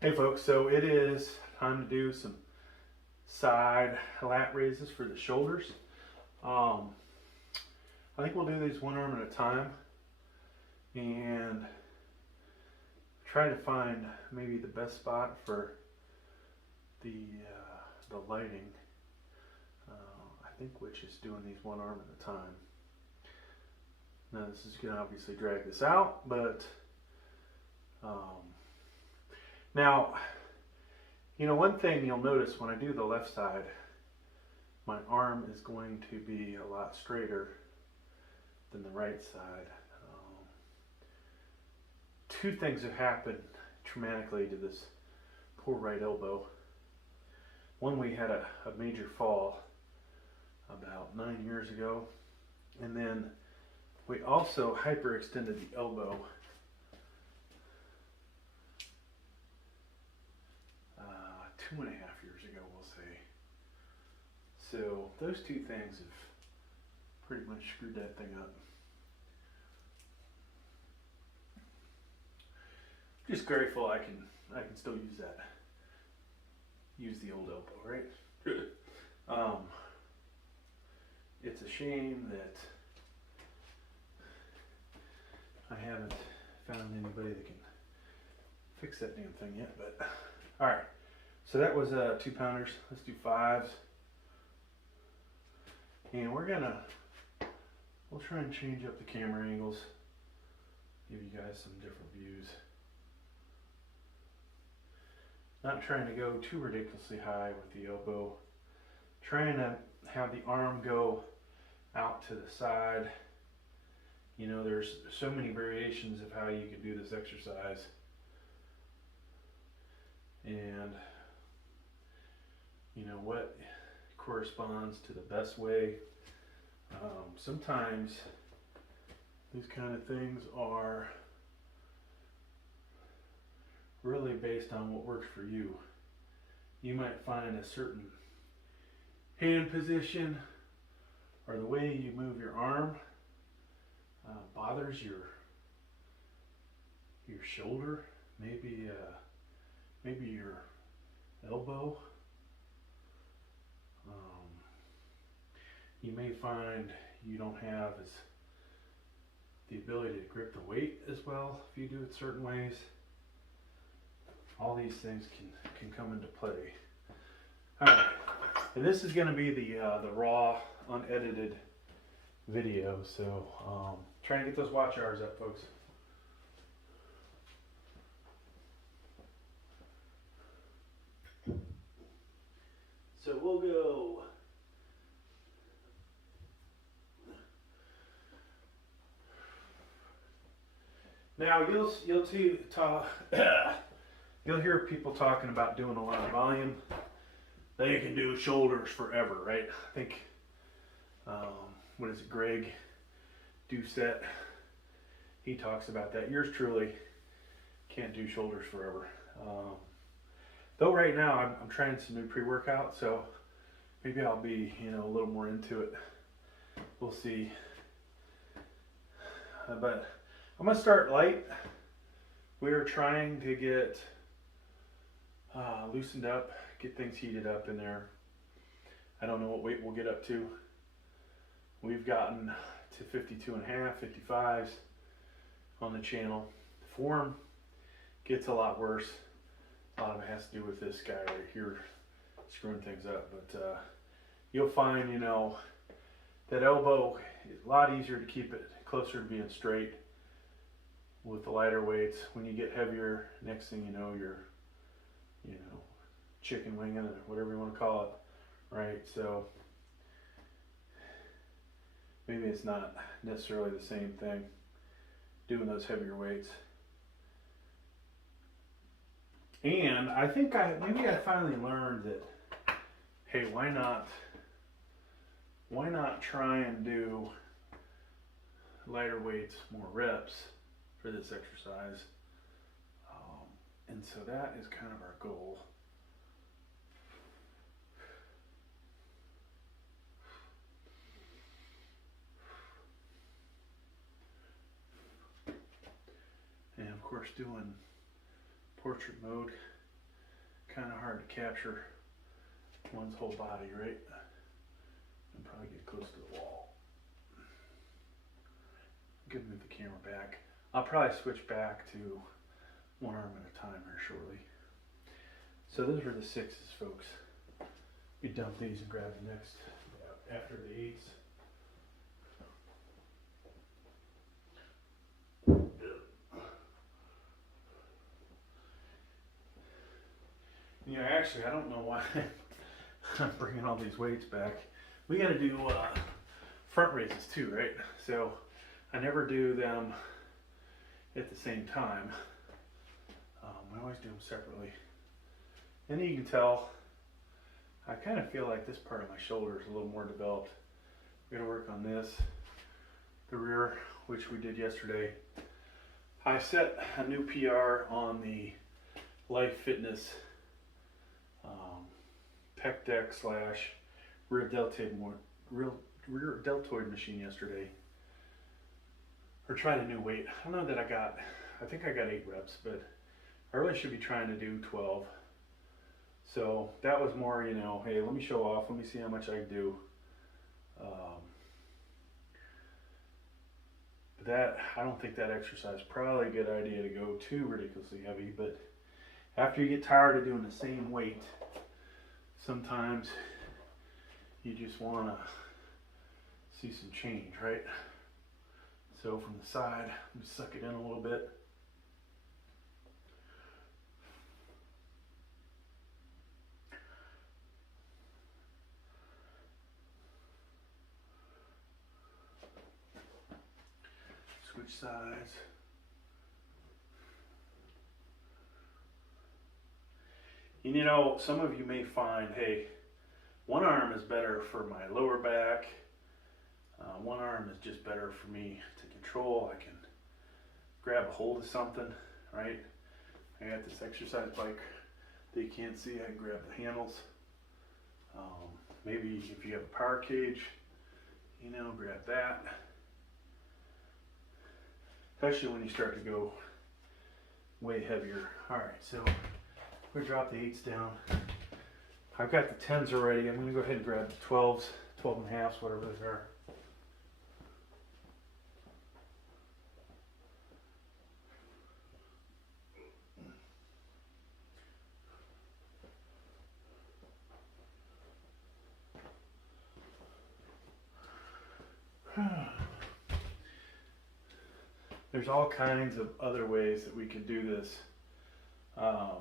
Hey folks, so it is time to do some side lat raises for the shoulders. I think we'll do these one arm at a time and try to find maybe the best spot for the lighting. I think which is doing these one arm at a time. Now this is going to obviously drag this out, but now, you know, one thing you'll notice when I do the left side, my arm is going to be a lot straighter than the right side. Two things have happened traumatically to this poor right elbow. One, we had a major fall about 9 years ago, and then we also hyperextended the elbow 2.5 years ago, we'll say. So those two things have pretty much screwed that thing up. Just grateful I can still use the old elbow, right? It's a shame that I haven't found anybody that can fix that damn thing yet, but all right. So that was 2 pounders. Let's do 5s. And we'll try and change up the camera angles, give you guys some different views. Not trying to go too ridiculously high with the elbow. Trying to have the arm go out to the side. You know, there's so many variations of how you could do this exercise. And you know what corresponds to the best way. Sometimes these kind of things are really based on what works for you. You might find a certain hand position or the way you move your arm bothers your shoulder, maybe your elbow. You may find you don't have the ability to grip the weight as well if you do it certain ways. All these things can come into play. All right, and this is going to be the raw, unedited video. So trying to get those watch hours up, folks. So we'll go. Now you'll hear people talking about doing a lot of volume. They can do shoulders forever, right? I think what is it, Greg Doucette? He talks about that. Yours truly can't do shoulders forever. Though right now I'm trying some new pre-workout, so maybe I'll be a little more into it. We'll see. But I'm gonna start light. We are trying to get loosened up, get things heated up in there. I don't know what weight we'll get up to. We've gotten to 52.5, 55s on the channel. The form gets a lot worse. A lot of it has to do with this guy right here screwing things up. But you'll find, that elbow is a lot easier to keep it closer to being straight with the lighter weights. When you get heavier, next thing you know, you're chicken winging or whatever you want to call it, right? So maybe it's not necessarily the same thing doing those heavier weights. And I think maybe I finally learned that, hey, why not try and do lighter weights, more reps for this exercise. And so that is kind of our goal. And of course doing portrait mode kind of hard to capture one's whole body, right? And probably get close to the wall. Good, move the camera back. I'll probably switch back to one arm at a time here shortly. So those were the 6s, folks. We dump these and grab the next after the 8s. You know, actually, I don't know why I'm bringing all these weights back. We got to do front raises too, right? So I never do them at the same time. I always do them separately. And you can tell, I kind of feel like this part of my shoulder is a little more developed. We're gonna work on this, the rear, which we did yesterday. I set a new PR on the Life Fitness pec deck / rear deltoid machine yesterday. Or tried a new weight. I don't know that I think I got 8 reps, but I really should be trying to do 12. So that was more, you know, hey, let me show off, let me see how much I can do. But that, I don't think that exercise is probably a good idea to go too ridiculously heavy, but after you get tired of doing the same weight, sometimes you just want to see some change, right? So from the side, let me suck it in a little bit. Switch sides. And you know, some of you may find, hey, one arm is better for my lower back. One arm is just better for me to control. I can grab a hold of something, right? I got this exercise bike that you can't see. I can grab the handles. Maybe if you have a power cage, you know, grab that. Especially when you start to go way heavier. All right, so we're gonna drop the 8s down. I've got the 10s already. I'm gonna go ahead and grab the 12s, 12 and a halves, whatever they are. There's all kinds of other ways that we could do this.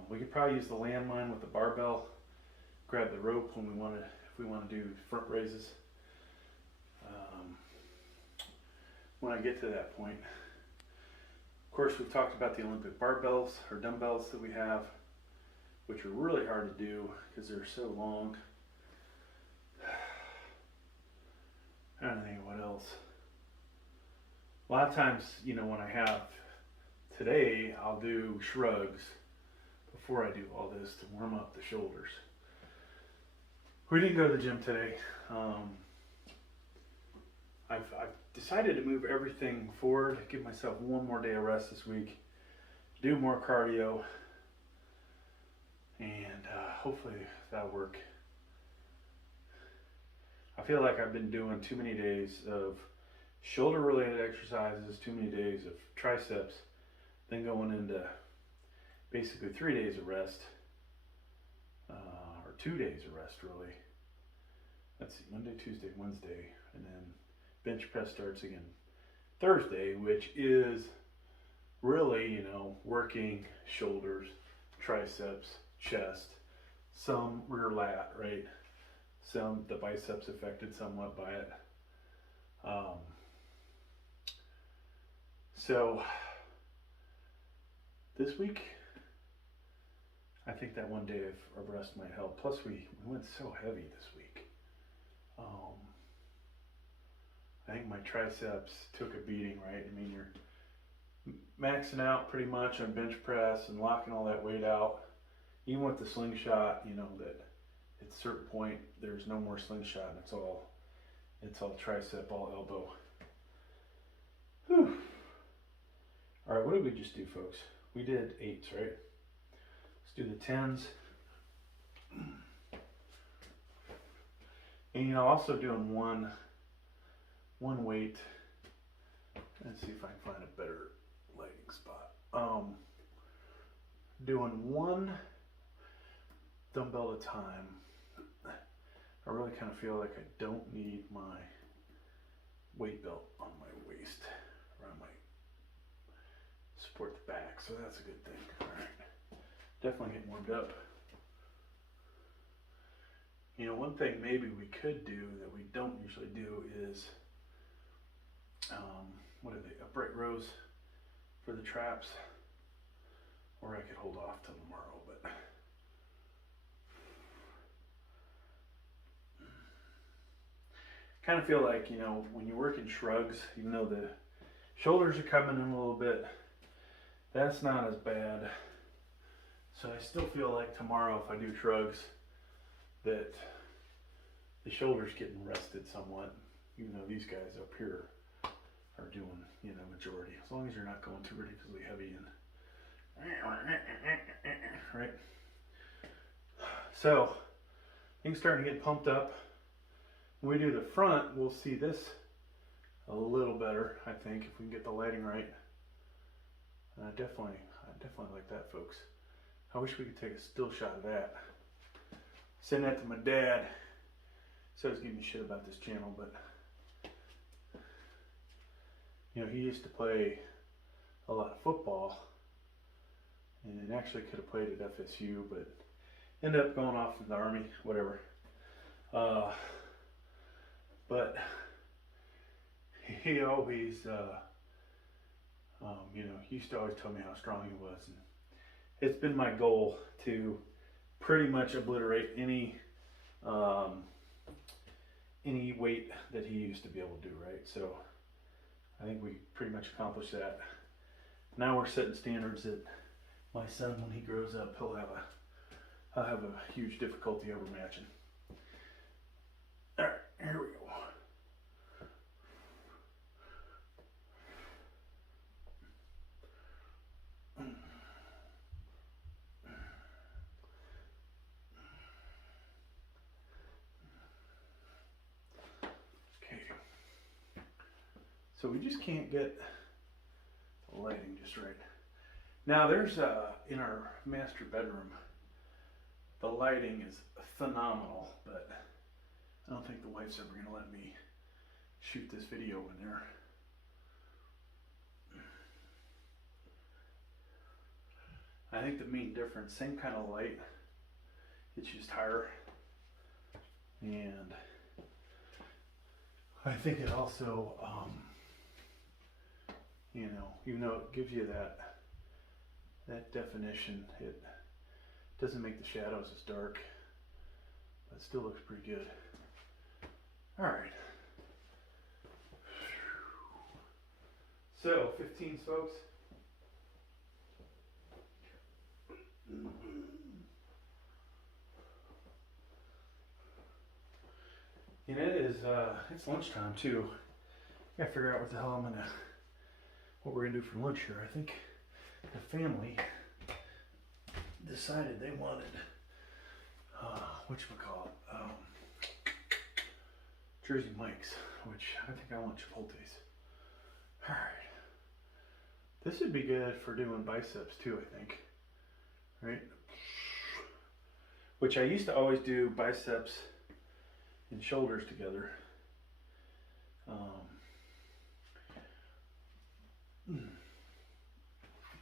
We could probably use the landmine with the barbell, grab the rope when we want to, if we want to do front raises. When I get to that point. Of course, we've talked about the Olympic barbells or dumbbells that we have, which are really hard to do because they're so long. I don't think what else. A lot of times, you know, when I have today, I'll do shrugs before I do all this to warm up the shoulders. We didn't go to the gym today. I've decided to move everything forward, give myself one more day of rest this week, do more cardio, and hopefully that'll work. I feel like I've been doing too many days of shoulder related exercises, too many days of triceps, then going into basically 3 days of rest, or 2 days of rest really. Let's see, Monday, Tuesday, Wednesday, and then bench press starts again Thursday, which is really, you know, working shoulders, triceps, chest, some rear lat, right? Some, the biceps affected somewhat by it. So this week, I think that one day of rest might help. Plus we went so heavy this week. I think my triceps took a beating, right? I mean, you're maxing out pretty much on bench press and locking all that weight out. Even with the slingshot, you know that at a certain point there's no more slingshot and it's all tricep, all elbow. Whew. All right, what did we just do, folks? We did 8s, right? Let's do the 10s. And also doing one weight. Let's see if I can find a better lighting spot. Doing one dumbbell at a time. I really kind of feel like I don't need my weight belt on my waist, or I might support the back, so that's a good thing. All right, definitely getting warmed up. You know, one thing maybe we could do that we don't usually do is, what are they, upright rows for the traps, or I could hold off till tomorrow, but kind of feel like, you know, when you work in shrugs, even though the shoulders are coming in a little bit, that's not as bad. So I still feel like tomorrow, if I do shrugs, that the shoulder's getting rested somewhat, even though these guys up here are doing, you know, majority. As long as you're not going too ridiculously heavy and right. So things starting to get pumped up. When we do the front, we'll see this a little better, I think, if we can get the lighting right. I definitely like that, folks. I wish we could take a still shot of that. Send that to my dad. So he's giving me shit about this channel, but you know, he used to play a lot of football, and actually could have played at FSU, but ended up going off in the Army, whatever. But he always, you know, he used to always tell me how strong he was, and it's been my goal to pretty much obliterate any weight that he used to be able to do, right? So I think we pretty much accomplished that. Now we're setting standards that my son, when he grows up, he'll have a huge difficulty over matching. All right, here we go. So we just can't get the lighting just right. Now there's, in our master bedroom, the lighting is phenomenal, but I don't think the wife's ever gonna let me shoot this video in there. I think the main difference, same kind of light, it's just higher, and I think it also, you know, even though it gives you that definition, it doesn't make the shadows as dark, but it still looks pretty good. All right. So, 15s, folks. And it is, it's lunchtime too. I gotta figure out what the hell what we're gonna do for lunch here. I think the family decided they wanted, whatchamacallit, Jersey Mike's, which I think I want Chipotle's. All right. This would be good for doing biceps too, I think. Right? Which I used to always do biceps and shoulders together.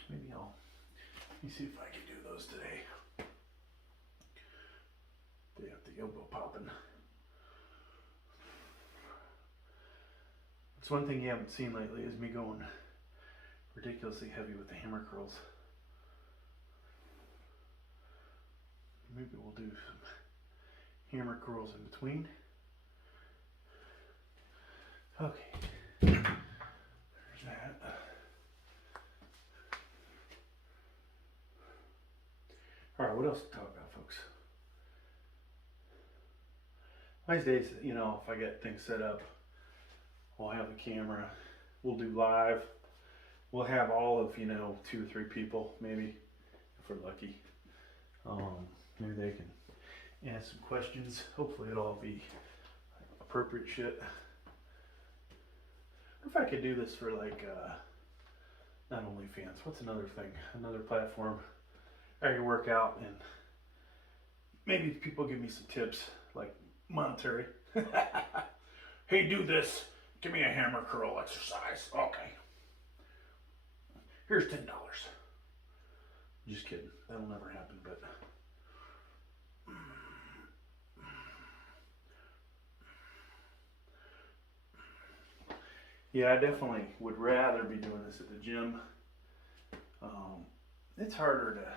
Maybe let me see if I can do those today. They have the elbow popping. It's one thing you haven't seen lately is me going ridiculously heavy with the hammer curls. Maybe we'll do some hammer curls in between. Okay, there's that. All right, what else to talk about, folks? Wednesdays, you know, if I get things set up, we'll have the camera, we'll do live, we'll have all of, you know, 2 or 3 people, maybe, if we're lucky. Maybe they can ask some questions. Hopefully it'll all be appropriate shit. What if I could do this for like, not OnlyFans, what's another thing? Another platform I could work out and maybe people give me some tips, like monetary. Hey, do this. Give me a hammer curl exercise. Okay. Here's $10. Just kidding. That'll never happen, but. Yeah, I definitely would rather be doing this at the gym. It's harder to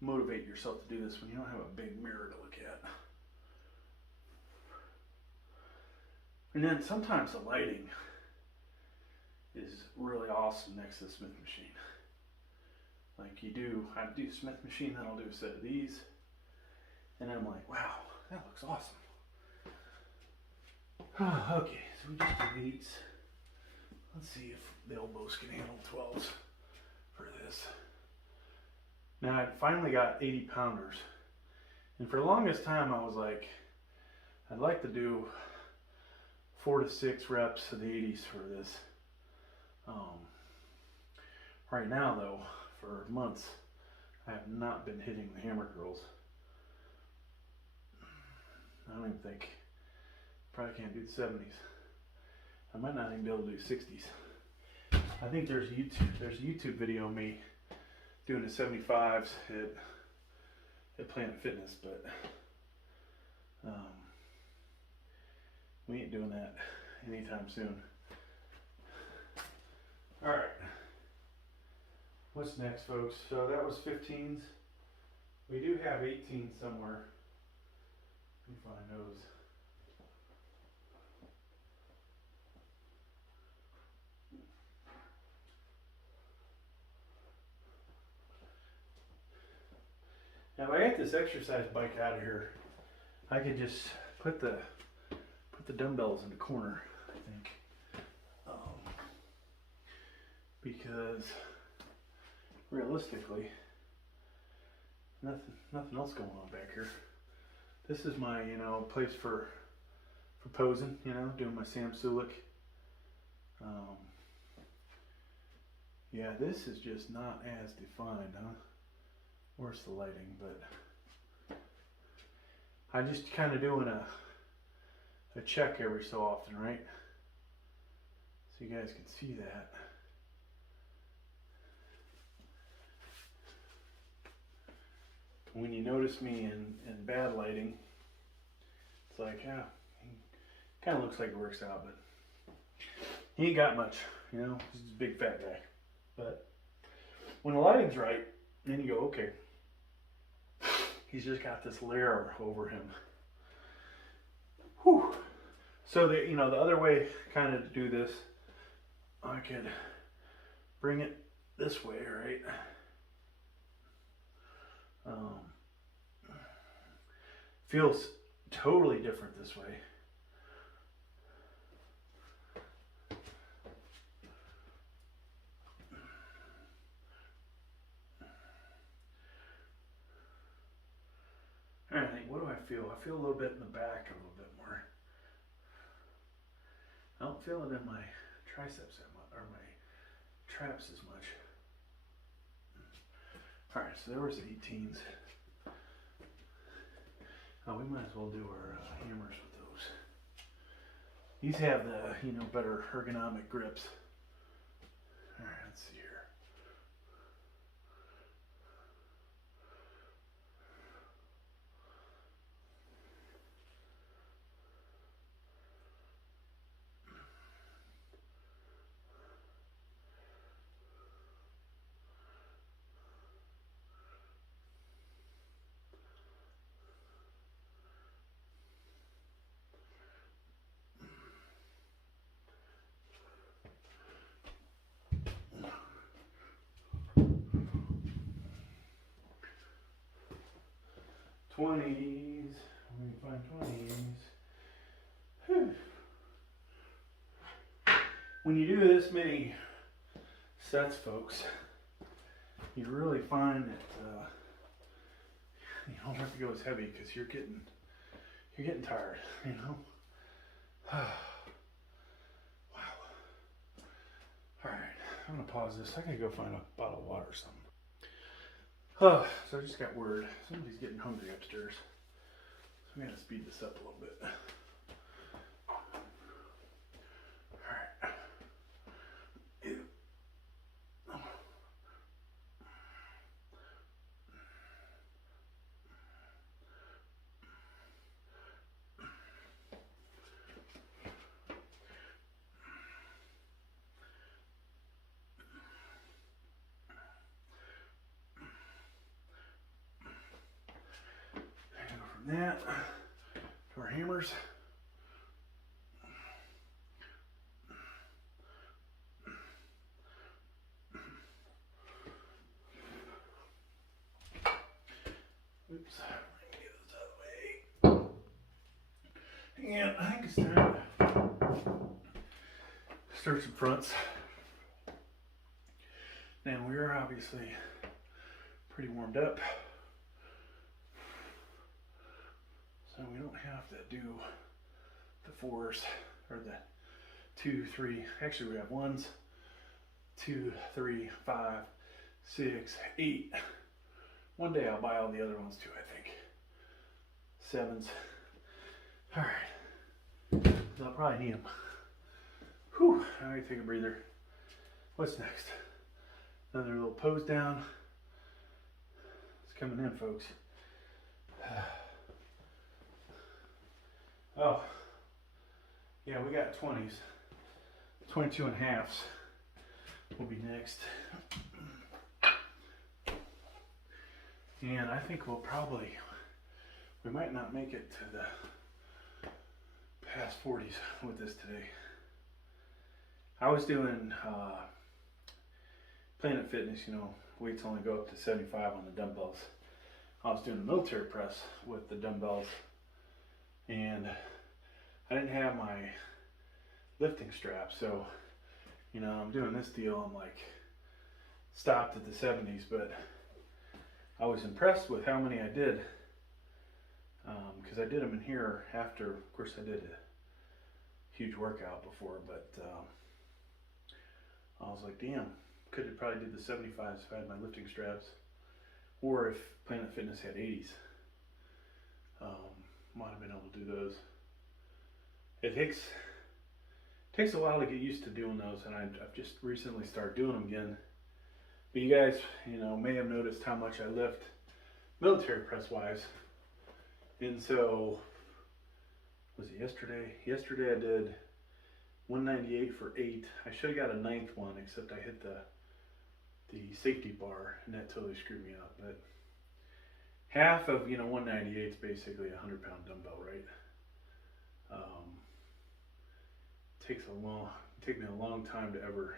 motivate yourself to do this when you don't have a big mirror to look at. And then sometimes the lighting is really awesome next to the Smith machine. Like I do Smith machine, then I'll do a set of these, and I'm like, wow, that looks awesome. Okay, so we just did 8s. Let's see if the elbows can handle 12s for this. Now I finally got 80 pounders, and for the longest time I was like, I'd like to do 4 to 6 reps of the 80s for this. Right now though, for months, I have not been hitting the hammer curls. I don't even think, probably can't do the 70s. I might not even be able to do 60s. I think there's a YouTube video of me doing the 75s at Planet Fitness, but we ain't doing that anytime soon. All right. What's next, folks? So that was 15s. We do have 18s somewhere. Let me find those. Now, if I get this exercise bike out of here, I could just put the dumbbells in the corner, I think, because realistically, nothing else going on back here. This is my, place for posing, doing my Sam Sulik. Yeah, this is just not as defined, huh? Where's the lighting? But I just kind of doing a check every so often, right? So you guys can see that. When you notice me in bad lighting, it's like, yeah, he kind of looks like it works out, but he ain't got much, he's a big fat guy. But when the lighting's right, then you go, okay, he's just got this layer over him. Whew. So the other way kind of to do this, I could bring it this way, right? Feels totally different this way. I think, what do I feel? I feel a little bit in the back, a little bit more. I don't feel it in my triceps or my traps as much. All right, so there was 18s. Oh, we might as well do our hammers with those. These have the, better ergonomic grips. All right, let's see here. '20s. Let me find 20s. Whew. When you do this many sets, folks, you really find that you don't have to go as heavy because you're getting tired, Wow. Alright, I'm gonna pause this. I gotta go find a bottle of water or something. So I just got word. Somebody's getting hungry upstairs. So we gotta speed this up a little bit. Alright. From that to our hammers. Oops, let me get this out of the way. And I think it's time to start some fronts. Now we're obviously pretty warmed up, so we don't have to do the 4s or the 2, 3. Actually, we have 1s, 2, 3, 5, 6, 8. One day I'll buy all the other ones too, I think. 7s. Alright. I'll probably need them. Whew. Alright, take a breather. What's next? Another little pose down. It's coming in, folks. Oh. Yeah, we got 20s. 22 and a halves will be next. And I think we might not make it to the past 40s with this today. I was doing Planet Fitness, you know, weights only go up to 75 on the dumbbells. I was doing a military press with the dumbbells, and I didn't have my lifting strap, so, you know, I'm doing this deal, I'm like, stopped at the 70s, but I was impressed with how many I did, because I did them in here after, of course I did a huge workout before, but I was like, damn, could have probably did the 75s if I had my lifting straps, or if Planet Fitness had 80s. Might have been able to do those. It takes a while to get used to doing those, and I've just recently started doing them again. But you guys, you know, may have noticed how much I lift military press wise. And so, was it yesterday? Yesterday I did 198 for 8. I should have got a 9th one, except I hit the safety bar, and that totally screwed me up. But half of, you know, 198 is basically a 100-pound dumbbell, right? Takes me a long time to ever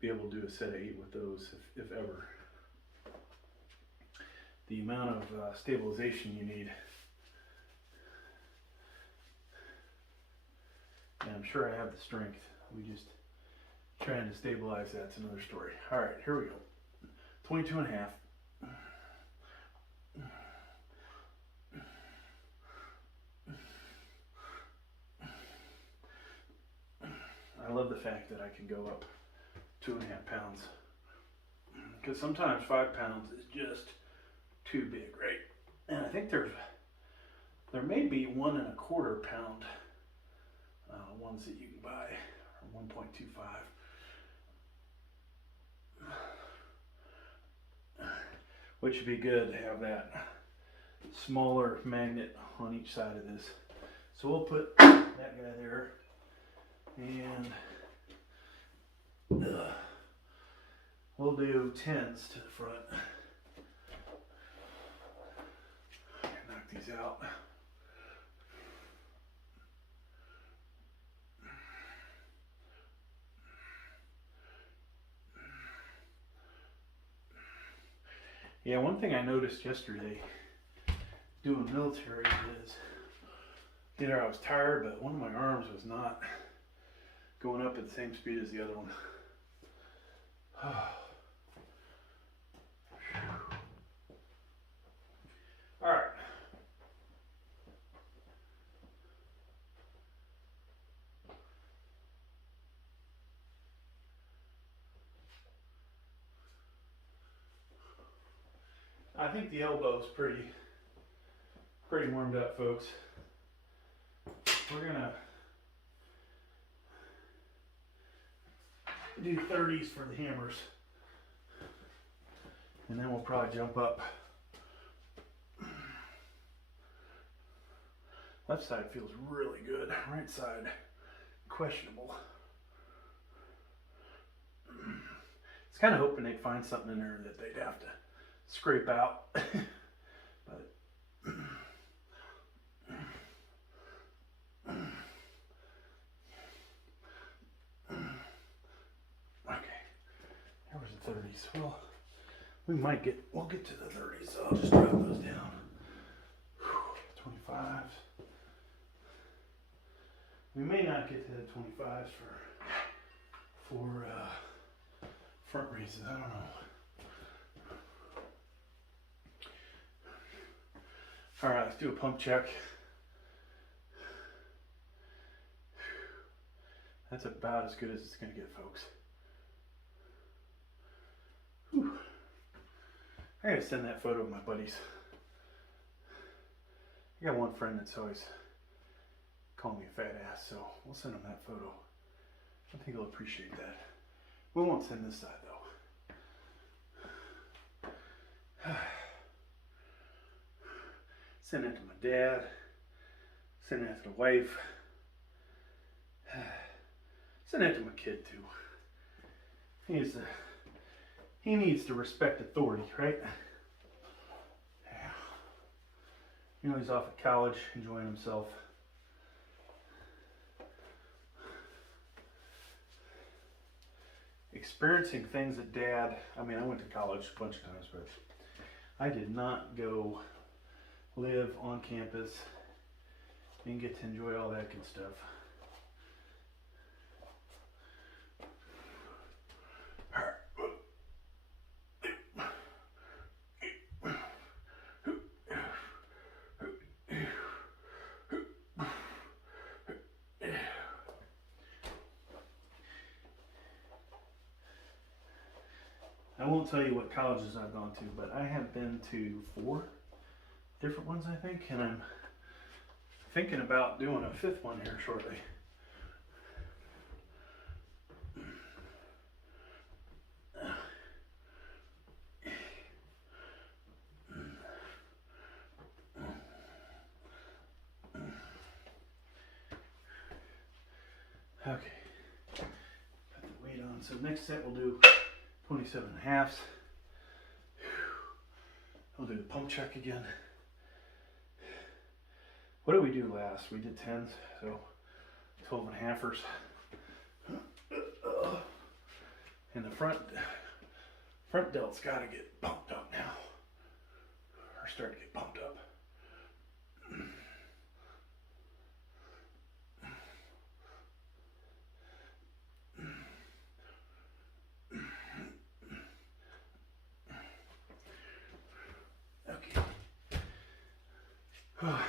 be able to do a set of 8 with those, if ever. The amount of stabilization you need. And I'm sure I have the strength. We just trying to stabilize that's another story. All right, here we go. 22 and a half. I love the fact that I can go up 2.5 pounds, because sometimes 5 pounds is just too big, right? And I think there may be 1.25 pound ones that you can buy, or 1.25, which would be good to have that smaller magnet on each side of this. So we'll put that guy there, and we'll do 10s to the front. Knock these out. Yeah, one thing I noticed yesterday doing military is either I was tired, but one of my arms was not going up at the same speed as the other one. All right. I think the elbow's pretty warmed up, folks. We're gonna do 30s for the hammers, and then we'll probably jump up. Left side feels really good. Right side, questionable. I was kind of hoping they'd find something in there that they'd have to scrape out. But okay, there was the 30s. Well, we'll get to the 30s, so I'll just drop those down. 25s. We may not get to the 25s for front raises. I don't know. All right, let's do a pump check. That's about as good as it's going to get, folks. Whew. I gotta send that photo to my buddies. I got one friend that's always calling me a fat ass, so we'll send him that photo. I think he'll appreciate that. We won't send this side though. Send it to my dad. Send it to the wife. Send it to my kid too. He needs to respect authority, right? Yeah. You know, he's off at college, enjoying himself. Experiencing things that Dad, I mean, I went to college a bunch of times, but I did not go live on campus and get to enjoy all that good stuff. I won't tell you what colleges I've gone to, but I have been to 4 different ones, I think, and I'm thinking about doing a 5th one here shortly. Okay, put the weight on. So next set we'll do 27.5s. We'll do the pump check again. What did we do last? We did 10s, so 12.5ers. And the front delt's got to get pumped up now, or start to get pumped up.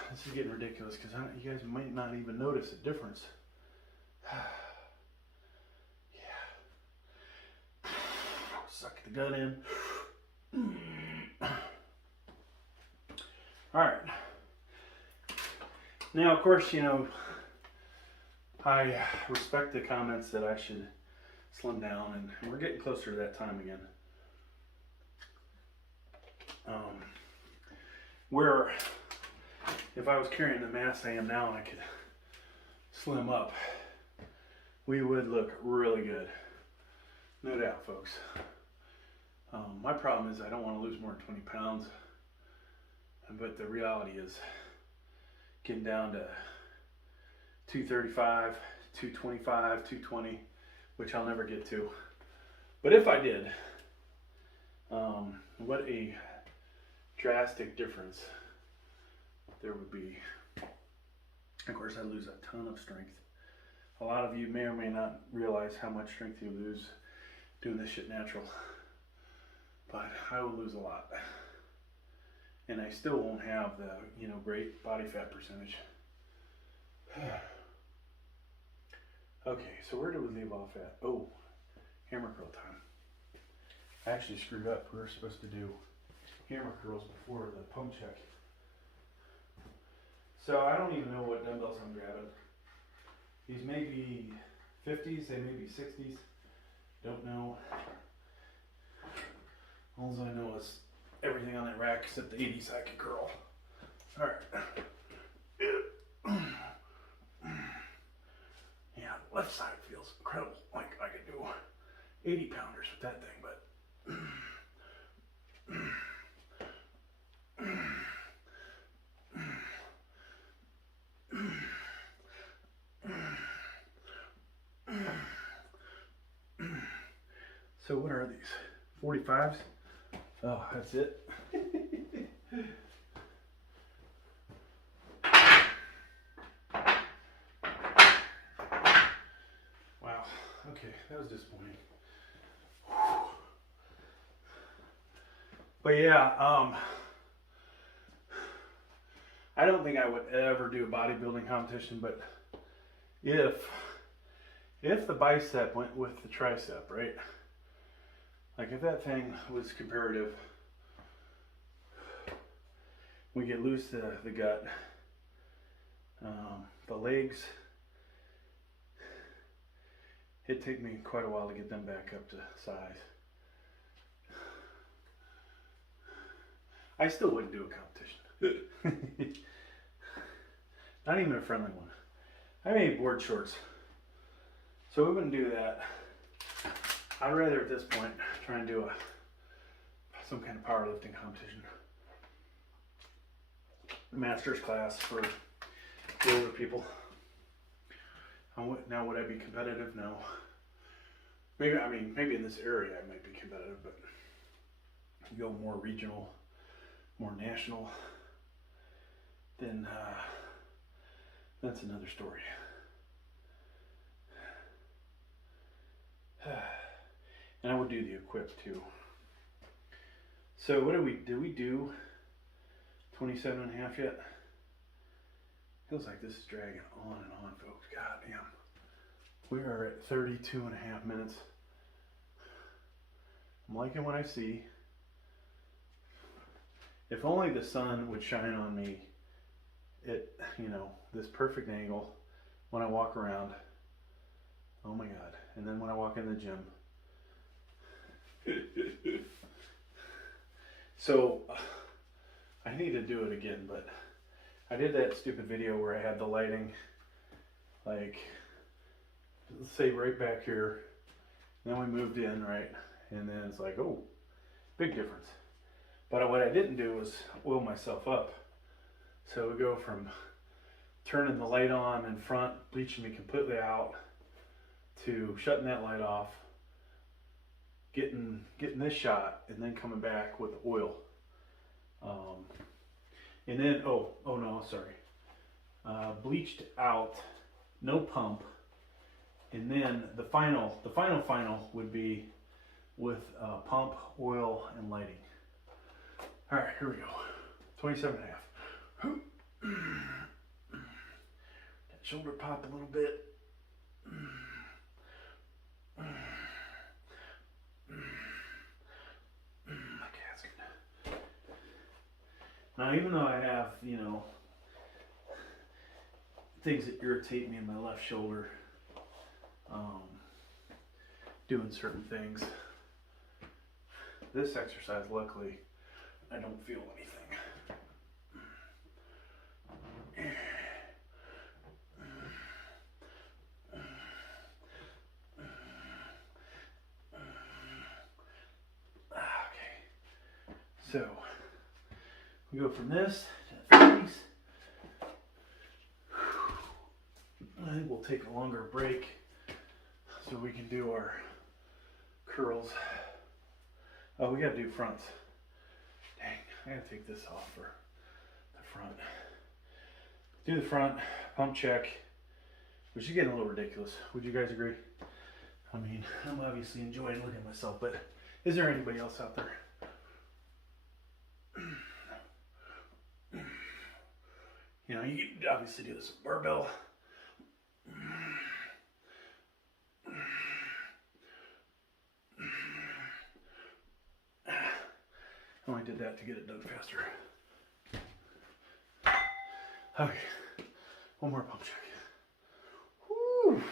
This is getting ridiculous because you guys might not even notice a difference. Yeah. Suck the gut in. All right. Now, of course, you know, I respect the comments that I should slim down, and we're getting closer to that time again. Where if I was carrying the mass I am now and I could slim up, we would look really good. No doubt, folks. My problem is I don't want to lose more than 20 pounds. But the reality is getting down to 235, 225, 220, which I'll never get to. But if I did, what a drastic difference there would be. Of course, I lose a ton of strength. A lot of you may or may not realize how much strength you lose doing this shit natural, but I will lose a lot, and I still won't have the, you know, great body fat percentage. Okay, so where do we leave off at? Oh, hammer curl time. I actually screwed up. We were supposed to do hammer curls before the pump check. So I don't even know what dumbbells I'm grabbing. These may be 50s, they may be 60s. Don't know. All I know is everything on that rack except the 80s I can curl. Alright. Yeah, left side feels incredible. Like I could do 80 pounders with that thing, but so what are these? 45s? Oh, that's it. Wow. Okay, that was disappointing. But yeah, I don't think I would ever do a bodybuilding competition, but if the bicep went with the tricep, right? Like if that thing was comparative, we get loose the gut, the legs, it'd take me quite a while to get them back up to size. I still wouldn't do a competition. Not even a friendly one. I made board shorts, so we wouldn't do that. I'd rather at this point try and do some kind of powerlifting competition. Master's class for the older people. Now would I be competitive? No. Maybe in this area I might be competitive, but you go more regional, more national, then that's another story. And I would do the equip too. So what did we do 27 and a half yet? Feels like this is dragging on and on, folks. God damn. We are at 32 and a half minutes. I'm liking what I see. If only the sun would shine on me at, this perfect angle when I walk around. Oh my God. And then when I walk in the gym. So I need to do it again, but I did that stupid video where I had the lighting, like, let's say right back here, then we moved in, right, and then it's like, oh, big difference. But what I didn't do was oil myself up. So we go from turning the light on in front, bleaching me completely out, to shutting that light off, getting this shot, and then coming back with the oil. And then, oh no, sorry. Bleached out, no pump, and then the final would be with pump, oil, and lighting. All right, here we go. 27 and a half. That shoulder pop a little bit. My cat's gonna. Now, even though I have, things that irritate me in my left shoulder, doing certain things, this exercise, luckily, I don't feel anything. So, we go from this to 30s. I think we'll take a longer break so we can do our curls. Oh, we gotta do fronts. Dang, I gotta take this off for the front. Do the front, pump check, which is getting a little ridiculous. Would you guys agree? I mean, I'm obviously enjoying looking at myself, but is there anybody else out there? You can obviously do this with barbell. I only did that to get it done faster. Okay, one more pump check. Whew.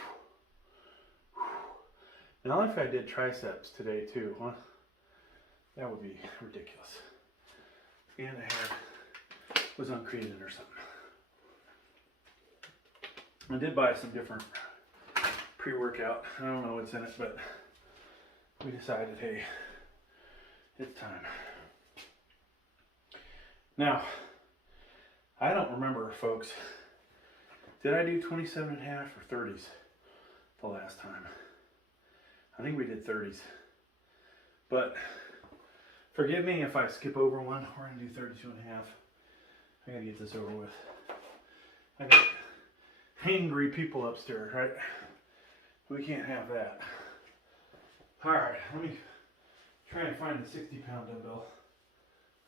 Now if I did triceps today too, huh? That would be ridiculous. And I was on creatine or something. I did buy some different pre-workout. I don't know what's in it, but we decided, hey, it's time. Now, I don't remember, folks. Did I do 27.5 or 30s the last time? I think we did 30s. But forgive me if I skip over one. We're going to do 32.5. I got to get this over with. I got hangry people upstairs, right? We can't have that. All right, let me try and find a 60-pound dumbbell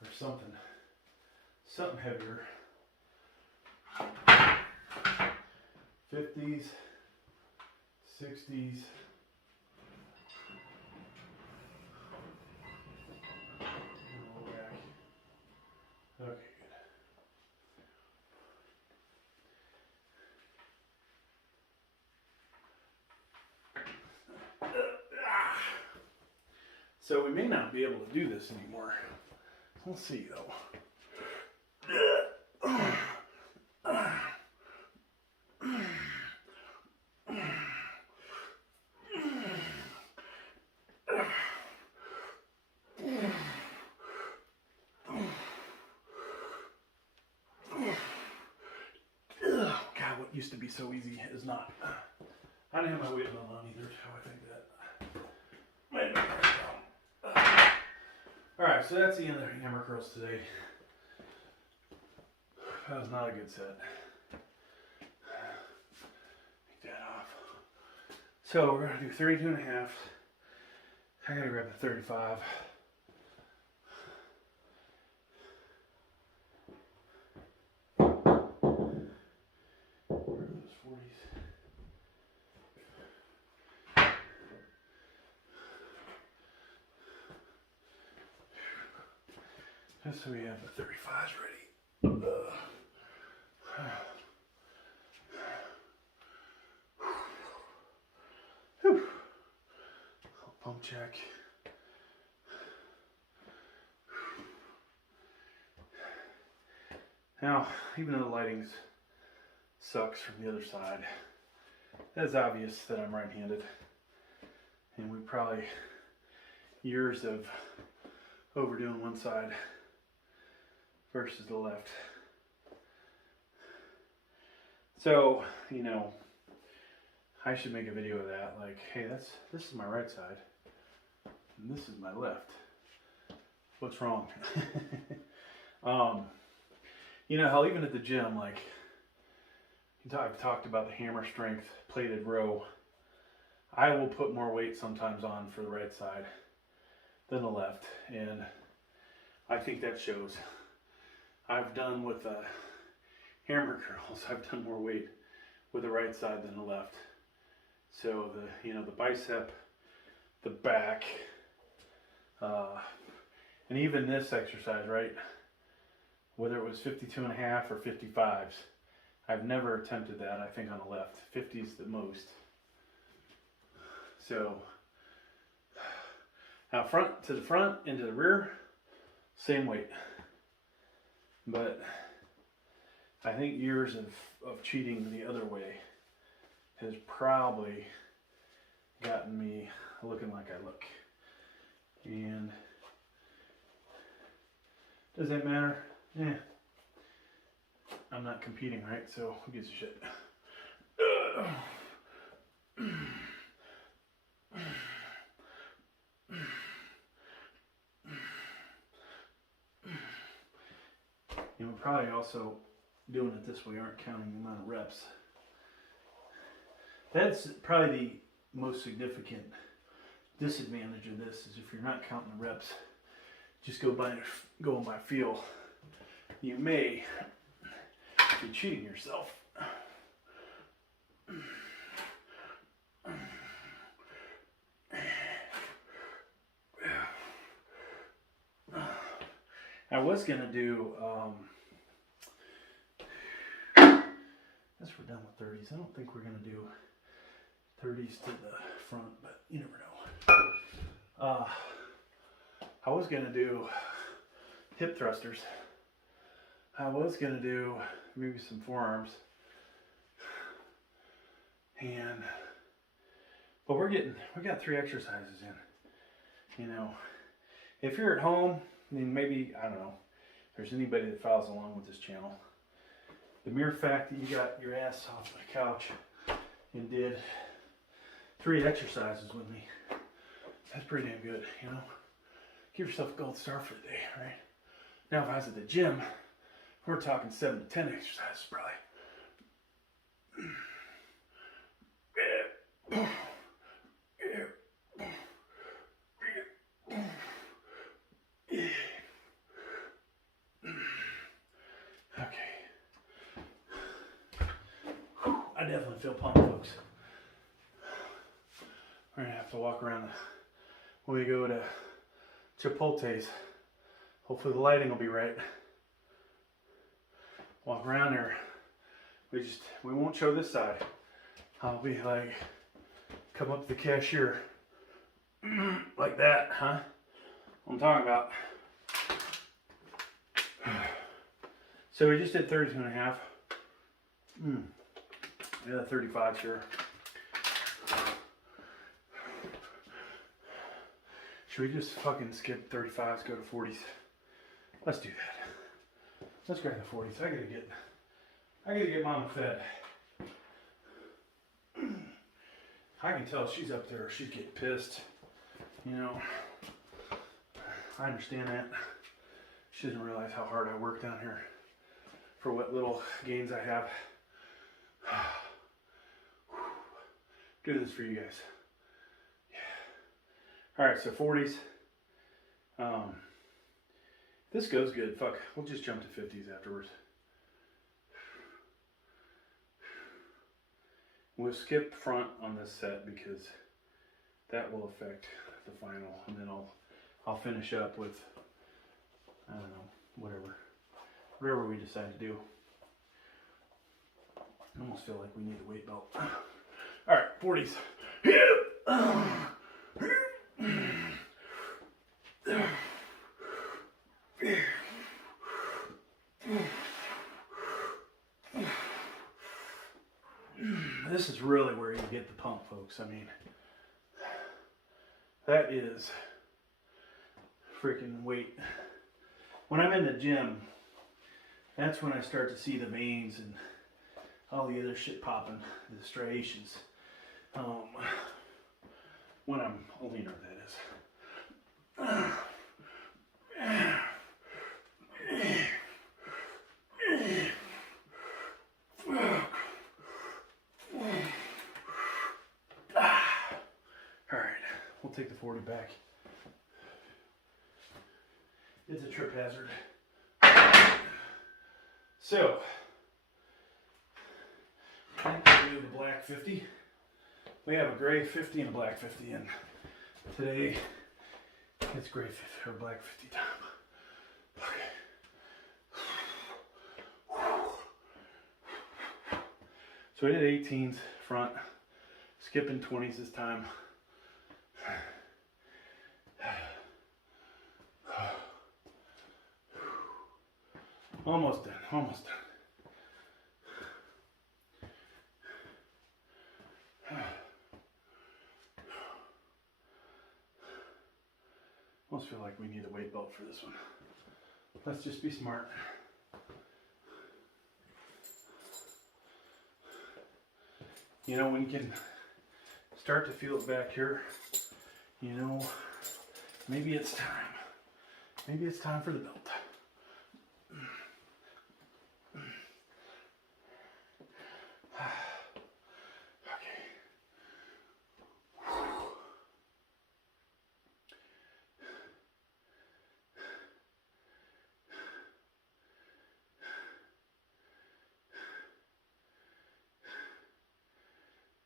or something. Something heavier. 50s, 60s. Okay, good. So we may not be able to do this anymore. We'll see though. God, what used to be so easy is not. I didn't have my weight on either, so I think that might be right. Alright, so that's the end of the hammer curls today. That was not a good set. Take that off. So we're going to do 32.5. I got to grab the 35. Where are those 40s? Just so we have the 35s ready. Pump check. Now, even though the lighting sucks from the other side, it's obvious that I'm right-handed. And we probably years of overdoing one side versus the left. So, you know, I should make a video of that, like, hey, this is my right side, and this is my left. What's wrong? You know how even at the gym, like, I've talked about the hammer strength plated row. I will put more weight sometimes on for the right side than the left, and I think that shows. I've done with hammer curls, I've done more weight with the right side than the left. So the bicep, the back, and even this exercise, right? Whether it was 52.5 or 55s, I've never attempted that, I think, on the left. 50 is the most. So, now front to the front, into the rear, same weight. But I think years of cheating the other way has probably gotten me looking like I look. And does that matter? Yeah. I'm not competing, right? So who gives a shit? And we're probably also doing it this way, aren't counting the amount of reps. That's probably the most significant disadvantage of this, is if you're not counting the reps, just going by feel, you may be cheating yourself. I was gonna do, guess we're done with 30s. I don't think we're gonna do 30s to the front, but you never know. I was gonna do hip thrusters. I was gonna do maybe some forearms. But we got 3 exercises in. You know, if you're at home, then maybe, I don't know, if there's anybody that follows along with this channel, the mere fact that you got your ass off the couch and did 3 exercises with me, that's pretty damn good, you know. Give yourself a gold star for the day, right? Now if I was at the gym, we're talking 7 to 10 exercises probably. I definitely feel pumped, folks. We're gonna have to walk around when we go to Chipotle's. Hopefully the lighting will be right. Walk around there. We won't show this side. I'll be like, come up to the cashier like that, huh? What I'm talking about. So we just did 32.5. Yeah, 35, sure. Should we just fucking skip 35s, go to 40s? Let's do that. Let's grab the 40s. I gotta get Mama fed. I can tell she's up there. She's getting pissed. You know, I understand that. She doesn't realize how hard I work down here for what little gains I have. Do this for you guys. Yeah. All right, so 40s. This goes good. Fuck, we'll just jump to 50s afterwards. We'll skip front on this set because that will affect the final, and then I'll finish up with, I don't know, whatever we decide to do. I almost feel like we need a weight belt. All right, 40s. This is really where you get the pump, folks. I mean, that is freaking weight. When I'm in the gym, that's when I start to see the veins and all the other shit popping, the striations. When I'm leaner, that is. Alright, we'll take the 40 back. It's a trip hazard. So, I think we'll do the black 50. We have a gray 50 and a black 50, and today it's gray 50 or black 50 time. Okay. So we did 18s front, skipping 20s this time. Almost done, almost done. Almost feel like we need a weight belt for this one. Let's just be smart. You know, when you can start to feel it back here, you know, maybe it's time. Maybe it's time for the belt.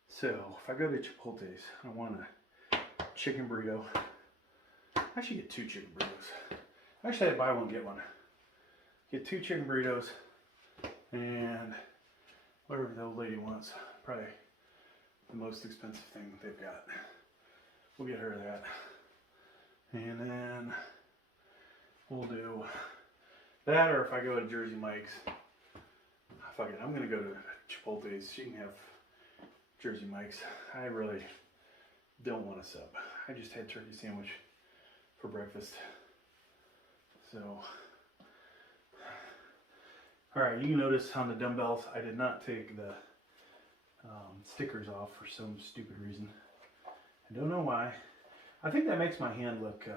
So, if I go to Chipotle's, I want a chicken burrito. I should get 2 chicken burritos. Actually, I buy one, get one. get 2 chicken burritos and whatever the old lady wants. Probably the most expensive thing they've got. We'll get her that. And then we'll do that, or if I go to Jersey Mike's, fuck it, I'm gonna go to Chipotle's. She can have Jersey Mike's. I really don't want a sub. I just had turkey sandwich for breakfast. So, all right, you can notice on the dumbbells, I did not take the stickers off for some stupid reason. I don't know why. I think that makes my hand look,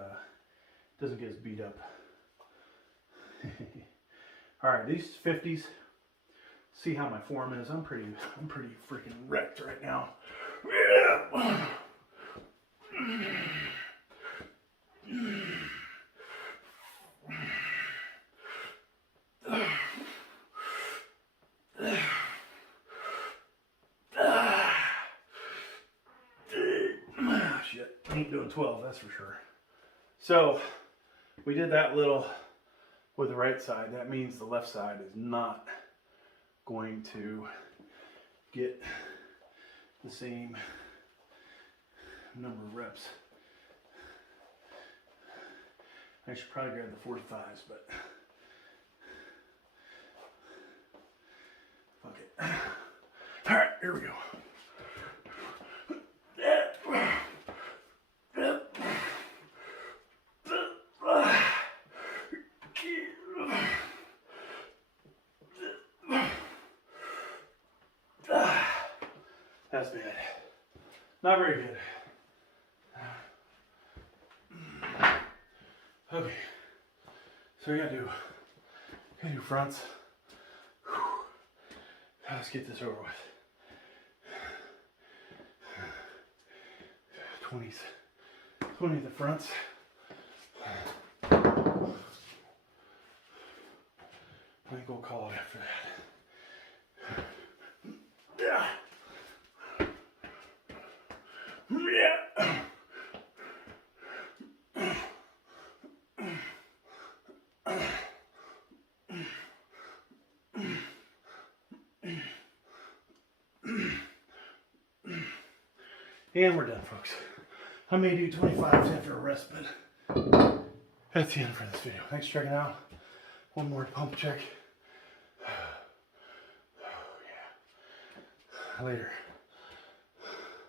doesn't get as beat up. All right, these 50s, see how my form is. I'm pretty freaking wrecked right now. Shit, I ain't doing 12, that's for sure. So we did that little with the right side. That means the left side is not going to get the same number of reps. I should probably grab the 45s, but fuck it. All right, here we go. That's bad. Not very good. Okay. So we gotta do fronts. Whew. Let's get this over with. 20 of the fronts. I think we'll call it after that. Yeah. And we're done, folks. I may do 25s after a rest, but that's the end for this video. Thanks for checking out. One more pump check. Oh, yeah. Later.